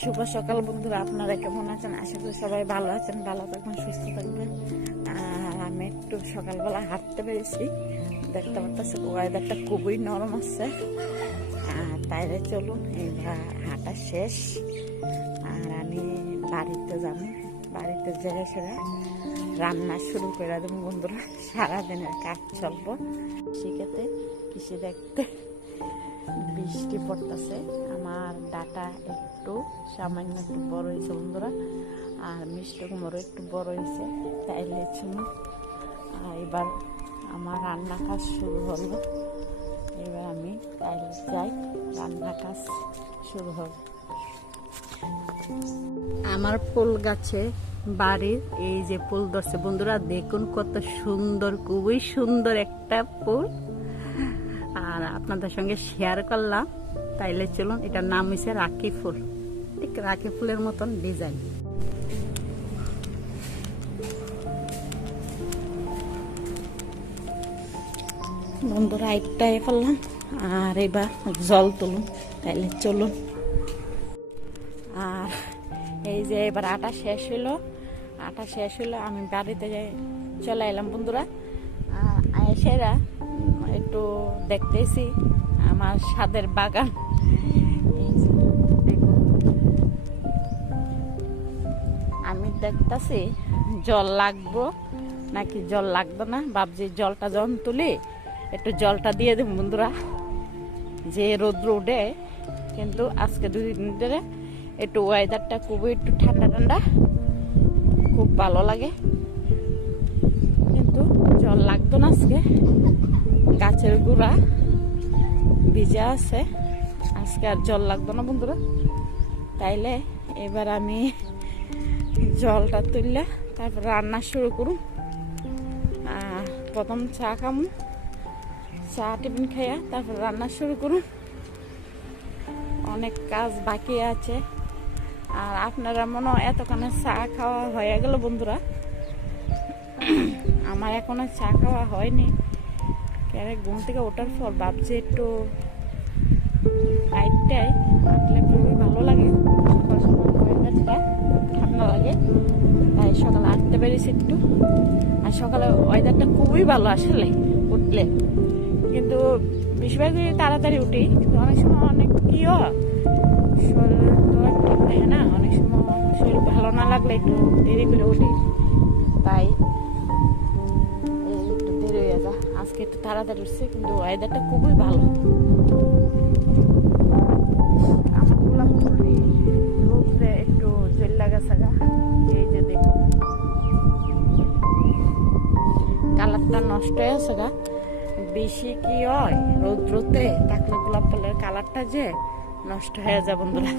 শুভ সকাল বন্ধুরা, আপনারা কেমন আছেন? আশা করি সবাই ভালো আছেন, ভালো থাকবেন সুস্থ থাকবেন আর আমি একটু সকালবেলা হাঁটতে পেরেছি। দেখতে পাচ্ছি ওয়েদারটা খুবই নরম আছে। তাইলে চলুন এইবার হাঁটা শেষ। আর আমি বাড়িতে যাব, বাড়িতে যেয়ে সেরা রান্না শুরু করে দেবো বন্ধুরা। সারাদিনের কাজ চলবো। শিখেতে কৃষি দেখতে। বৃষ্টি পড়তেছে। আমার ডাটা একটু সামান্য একটু বড় হয়েছে বন্ধুরা, আর মিষ্টি কুমড়ো একটু বড় হয়েছে ছিল আর এবার আমার রান্না কাজ শুরু হলো। এবার আমি তাইলে যাই, রান্না কাজ শুরু হবে। আমার ফুল গাছে বাড়ির এই যে ফুল ধরছে বন্ধুরা, দেখুন কত সুন্দর, খুবই সুন্দর একটা ফুল। আর আপনাদের সঙ্গে শেয়ার করলাম। তাইলে চলুন, এটার নাম হয়েছে রাখি ফুল। ঠিক রাখি ফুলের মতন ডিজাইন বন্ধুরা একটাই ফেললাম, আর এবার জল তুলুন। তাইলে চলুন। আর এই যে এবার আটা শেষ হলো আটা শেষ হলো আমি বাড়িতে যাই, চলে এলাম বন্ধুরা। সেরা একটু দেখতেছি আমার সাদের বাগান। আমি দেখতেছি জল লাগবো, নাকি জল লাগবে না? ভাবছি জলটা যখন তুলি, একটু জলটা দিয়ে দেব বন্ধুরা। যে রোদ্র উঠে, কিন্তু আজকে দুই দিন ধরে একটু ওয়েদারটা খুবই একটু ঠান্ডা ঠান্ডা, খুব ভালো লাগে। কিন্তু জল লাগতো না আজকে। গাছের গুড়া ভিজা আছে। আজকে আর জল লাগতো না বন্ধুরা। তাইলে এবার আমি জলটা তুললে তারপর রান্না শুরু করুন প্রথম চা খামু। চা টিফিন খাইয়া তারপর রান্না শুরু করুন অনেক কাজ বাকি আছে। আর আপনারা মনে হয় এতক্ষণে চা খাওয়া হয়ে গেল বন্ধুরা। আমার এখনও চা খাওয়া হয়নি। কেন ঘুম থেকে ওঠার পর ভাবছি একটু নাইটটায় হাঁটলে খুবই ভালো লাগে। ঠান্ডা লাগে। তাই সকালে হাঁটতে পেরেছি একটু। আর সকালে ওয়েদারটা খুবই ভালো আসলে উঠলে। কিন্তু বেশিরভাগই তাড়াতাড়ি উঠি। কিন্তু অনেক সময় অনেক কি শরীর তো ঠিক থাকে না। অনেক সময় শরীর ভালো না লাগলে একটু দেরি করে উঠি। তাই একটু তাড়াতাড়ি উঠছে কিন্তু ওয়েদারটা খুবই ভালো। আমার একটু জেল এই যে দেখো। কালারটা নষ্ট হয়ে বেশি কি হয়? রোদ্রতে থাকলে গোলাপ ফুলের কালারটা যে নষ্ট হয়ে যায় বন্ধুরা।